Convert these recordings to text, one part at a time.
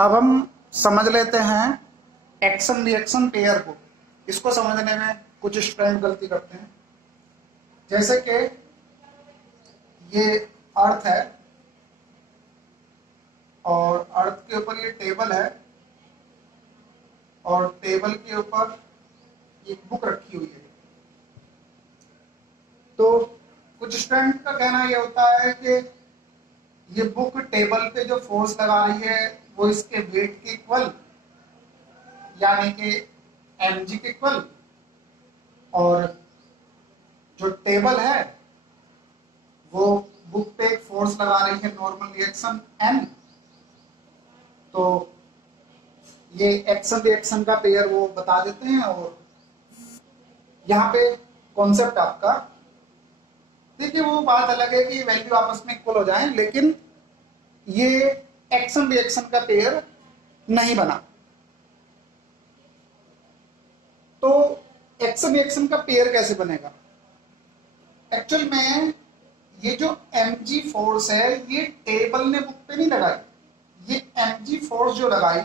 अब हम समझ लेते हैं एक्शन रिएक्शन पेयर को। इसको समझने में कुछ स्टूडेंट गलती करते हैं, जैसे कि ये अर्थ है और अर्थ के ऊपर ये टेबल है और टेबल के ऊपर एक बुक रखी हुई है। तो कुछ स्टूडेंट का कहना यह होता है कि ये बुक टेबल पे जो फोर्स लगा रही है वो इसके वेट के इक्वल, यानी कि mg के इक्वल, और जो टेबल है वो बुक पे एक फोर्स लगा रही है नॉर्मल रिएक्शन n। तो ये एक्शन रिएक्शन का पेयर वो बता देते हैं। और यहाँ पे कॉन्सेप्ट आपका देखिए, वो बात अलग है कि वैल्यू आपस में इक्वल हो जाए, लेकिन ये एक्शन रिएक्शन का पेयर नहीं बना। तो एक्शन रिएक्शन का पेयर कैसे बनेगा? एक्चुअल में ये जो mg फोर्स है ये टेबल ने बुक पे नहीं लगाई, ये mg फोर्स जो लगाई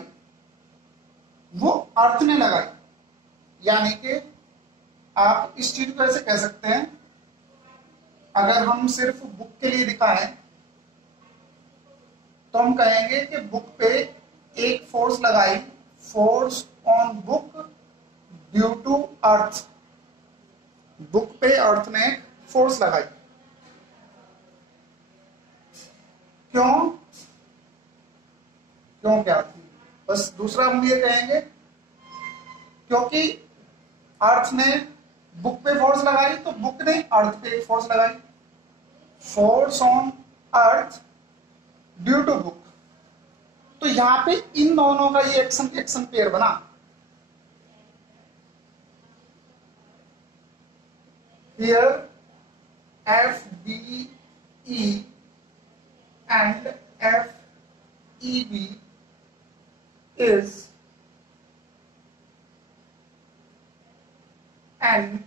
वो अर्थ ने लगाई। यानी कि आप इस चीज को ऐसे कह सकते हैं, अगर हम सिर्फ बुक के लिए दिखाएं तो हम कहेंगे कि बुक पे एक फोर्स लगाई, force on book due to earth. Book पे अर्थ ने फोर्स लगाई। क्यों क्या थी? बस दूसरा हम ये कहेंगे क्योंकि अर्थ ने बुक पे फोर्स लगाई तो बुक ने अर्थ पे एक फोर्स लगाई, force on earth due to book. तो यहां पे इन दोनों का ये एक्शन पेयर बना। Here FBE and FEB is an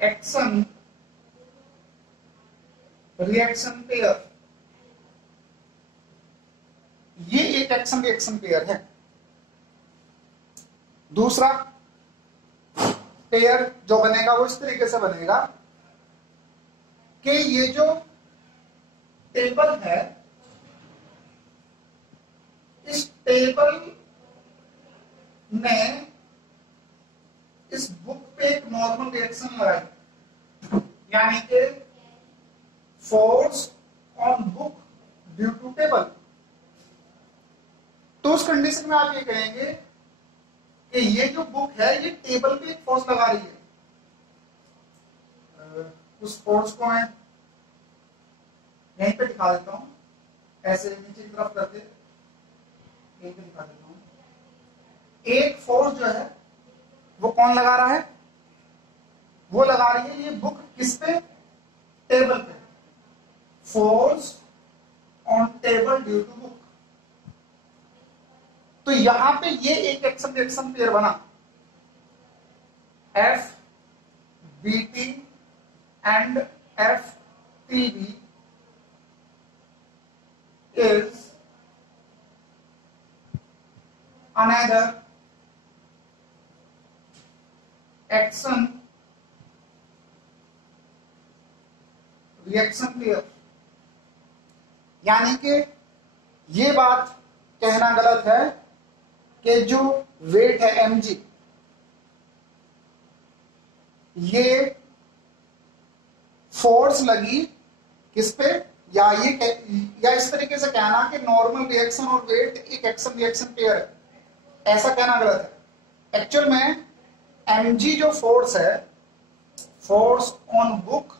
action reaction pair. ये एक एक्शन रिएक्शन पेयर है। दूसरा पेयर जो बनेगा वो इस तरीके से बनेगा कि ये जो टेबल है, इस टेबल ने इस बुक पे एक नॉर्मल रिएक्शन लगाई, यानी कि force on book due to table. तो उस कंडीशन में आप ये कहेंगे कि ये जो बुक है ये टेबल पे एक फोर्स लगा रही है। उस फोर्स को मैं यहीं पे दिखा देता हूं, ऐसे नीचे की तरफ करके यहीं पे दिखा देता हूं। एक फोर्स जो है वो कौन लगा रहा है? वो लगा रही है ये बुक किस पे? टेबल पे। Force on table due to book. तो यहां पे ये एक एक्शन रिएक्शन पेयर बना, FBT and FTB is another action reaction pair। यानी कि ये बात कहना गलत है कि जो वेट है mg, ये फोर्स लगी किस पे, या इस तरीके से कहना कि नॉर्मल रिएक्शन और वेट एक एक्शन रिएक्शन पेयर है, ऐसा कहना गलत है। एक्चुअल में mg जो फोर्स है, force on book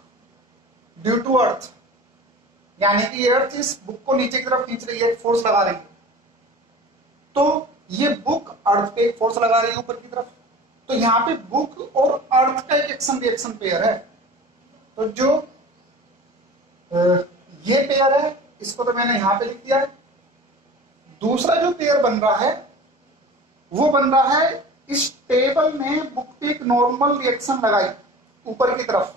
due to earth, यानी कि अर्थ इस बुक को नीचे की तरफ खींच रही है, फोर्स लगा रही है। तो ये बुक अर्थ पे एक फोर्स लगा रही है ऊपर की तरफ। तो यहां पे बुक और अर्थ का एक एक्शन रिएक्शन पेयर है। तो जो ये पेयर है इसको तो मैंने यहां पे लिख दिया है। दूसरा जो पेयर बन रहा है वो बन रहा है, इस टेबल ने बुक पे एक नॉर्मल रिएक्शन लगाई ऊपर की तरफ,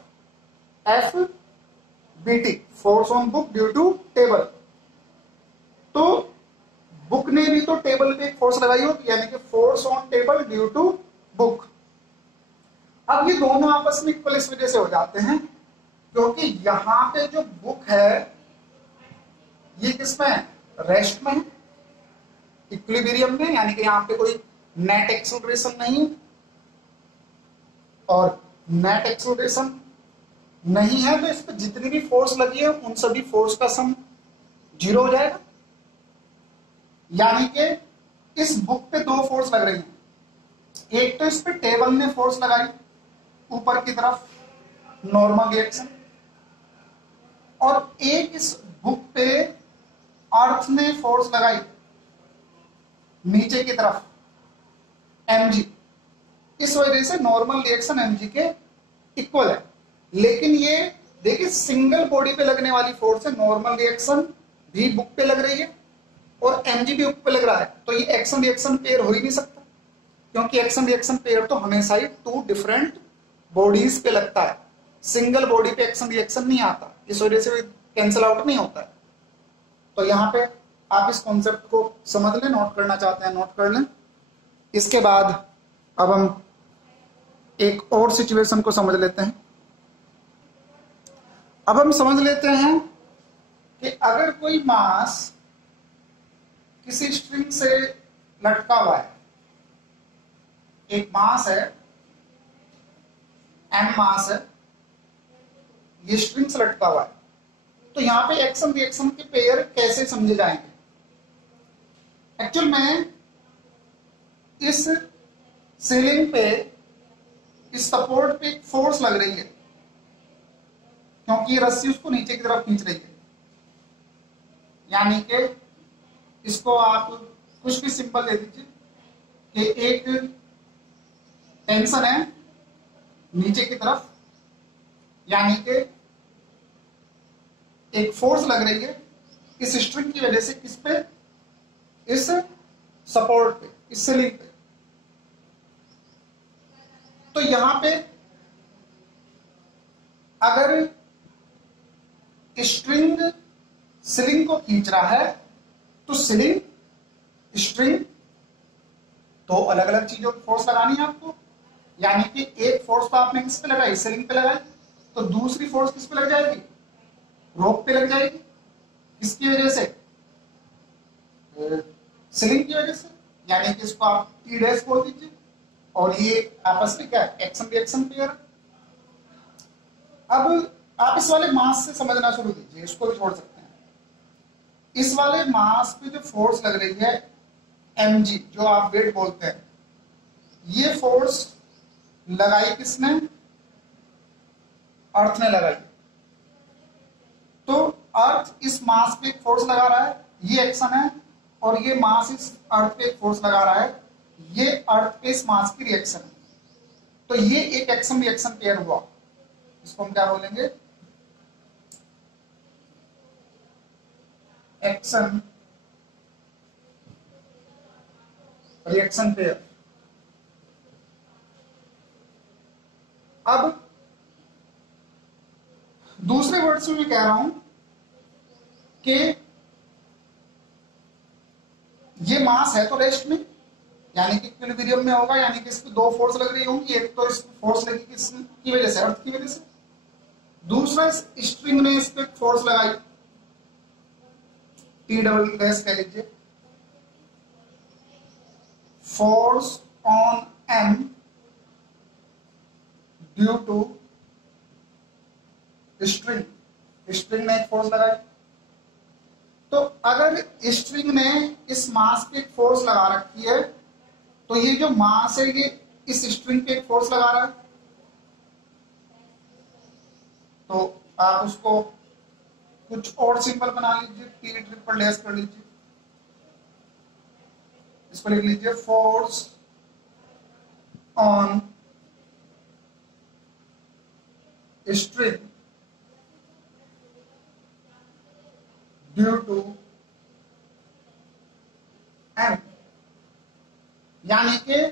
FBT, force on book due to table. तो तो टेबल पे एक फोर्स लगाई होगी, यानी कि force on table due to book. अब ये दोनों आपस में इक्वल इस वजह से हो जाते हैं क्योंकि यहां पे जो बुक है ये किसमें है, रेस्ट में है, इक्विलिब्रियम में, यानी कि यहां पे कोई नेट एक्सेलरेशन नहीं, और नेट एक्सेलरेशन नहीं है तो इस पे जितनी भी फोर्स लगी है उन सभी फोर्स का सम 0 हो जाएगा। यानी कि इस बुक पे दो फोर्स लग रही हैं, एक तो इस पे टेबल ने फोर्स लगाई ऊपर की तरफ नॉर्मल रिएक्शन, और एक इस बुक पे अर्थ ने फोर्स लगाई नीचे की तरफ mg। इस वजह से नॉर्मल रिएक्शन mg के इक्वल है। लेकिन ये देखिए सिंगल बॉडी पे लगने वाली फोर्स है, नॉर्मल रिएक्शन भी बुक पे लग रही है और mg भी बुक पे लग रहा है, तो ये एक्शन रिएक्शन पेयर हो ही नहीं सकता क्योंकि एक्शन रिएक्शन पेयर तो हमेशा ही टू डिफरेंट बॉडीज पे लगता है, सिंगल बॉडी पे एक्शन रिएक्शन नहीं आता, इस वजह से कैंसिल आउट नहीं होता है। तो यहाँ पे आप इस कॉन्सेप्ट को समझ लें, नोट करना चाहते हैं नोट कर लें। इसके बाद अब हम एक और सिचुएशन को समझ लेते हैं। अब हम समझ लेते हैं कि अगर कोई मास किसी स्ट्रिंग से लटका हुआ है, एक मास है m मास है, ये स्ट्रिंग से लटका हुआ है, तो यहां पे एक्शन रिएक्शन के पेयर कैसे समझे जाएंगे। एक्चुअल में इस सीलिंग पे इस सपोर्ट पे एक फोर्स लग रही है क्योंकि ये रस्सी उसको नीचे की तरफ खींच रही है, यानी कि इसको आप कुछ भी सिंबल दे दीजिए कि एक टेंशन है नीचे की तरफ, यानी कि एक फोर्स लग रही है इस स्ट्रिंग की वजह से, किस पे, इस सपोर्ट पे, इस सीलिंग पे। तो यहां पे अगर स्ट्रिंग सीलिंग को खींच रहा है तो सीलिंग स्ट्रिंग तो अलग अलग चीजों की फोर्स लगानी है आपको, यानी कि एक फोर्स तो आपने किस पे लगाई, सीलिंग पे लगाई, तो दूसरी फोर्स किस पे लग जाएगी, रोप पे लग जाएगी। किसकी वजह से, सीलिंग की वजह से, यानी कि इसको आप T डैश बोल दीजिए, और ये आपस में क्या एक्शन रिएक्शन पेयर। अब आप इस वाले मास से समझना शुरू कीजिए, इसको भी छोड़ सकते हैं। इस वाले मास पे जो फोर्स लग रही है mg, जो आप वेट बोलते हैं, ये फोर्स लगाई किसने, अर्थ ने लगाई। तो अर्थ इस मास पे एक फोर्स लगा रहा है, ये एक्शन है, और ये मास इस अर्थ पे एक फोर्स लगा रहा है, ये अर्थ पे इस मास की रिएक्शन है। तो ये एक एक्शन रिएक्शन पेयर हुआ, इसको हम क्या बोलेंगे, एक्शन रिएक्शन पेयर। अब दूसरे वर्ड्स में मैं कह रहा हूं कि ये मास है तो रेस्ट में, यानी कि इक्विलिब्रियम में होगा, यानी कि इस पे दो फोर्स लग रही होंगी, एक तो इस पे फोर्स लगी किसकी वजह से, अर्थ की वजह से, दूसरा स्ट्रिंग ने इस पे फोर्स लगाई, T डबल डैश कह लीजिए, force on M due to string ने एक फोर्स लगाई। तो अगर स्ट्रिंग ने इस मास पे एक फोर्स लगा रखी है, तो ये जो मास है ये इस स्ट्रिंग पे एक फोर्स लगा रहा है, तो आप उसको कुछ और सिंबल बना लीजिए, T ट्रिपल डैश कर लीजिए, इसको लिख लीजिए force on string due to M, यानी कि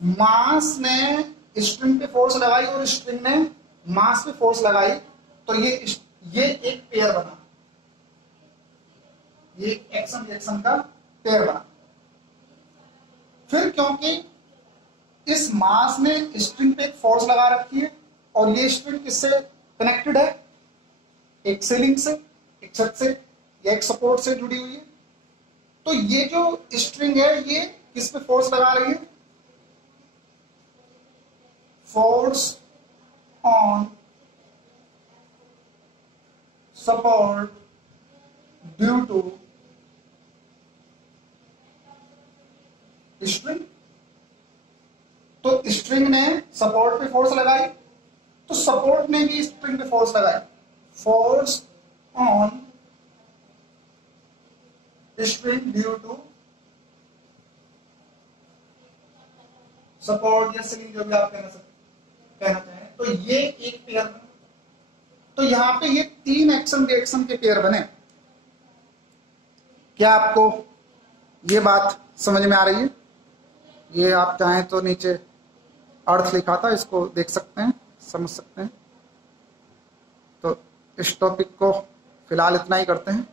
मास ने स्ट्रिंग पे फोर्स लगाई और स्ट्रिंग ने मास पे फोर्स लगाई, तो ये एक पेयर बना, ये एक्शन रिएक्शन का पेयर बना। फिर क्योंकि इस मास ने स्ट्रिंग पे एक फोर्स लगा रखी है और ये स्ट्रिंग किससे कनेक्टेड है, एक सीलिंग से, एक छत से या एक सपोर्ट से जुड़ी हुई है, तो ये जो स्ट्रिंग है ये किस पे फोर्स लगा रही है, force on support due to string. तो स्ट्रिंग ने सपोर्ट पे फोर्स लगाई तो सपोर्ट ने भी स्ट्रिंग पे फोर्स लगाई, force on string due to support या स्लिंग, जो भी आप कहना चाहें। तो ये एक पेयर बना। तो यहां पे ये 3 एक्शन रिएक्शन के पेयर बने। क्या आपको ये बात समझ में आ रही है? ये आप चाहें तो नीचे अर्थ लिखा था, इसको देख सकते हैं, समझ सकते हैं। तो इस टॉपिक को फिलहाल इतना ही करते हैं।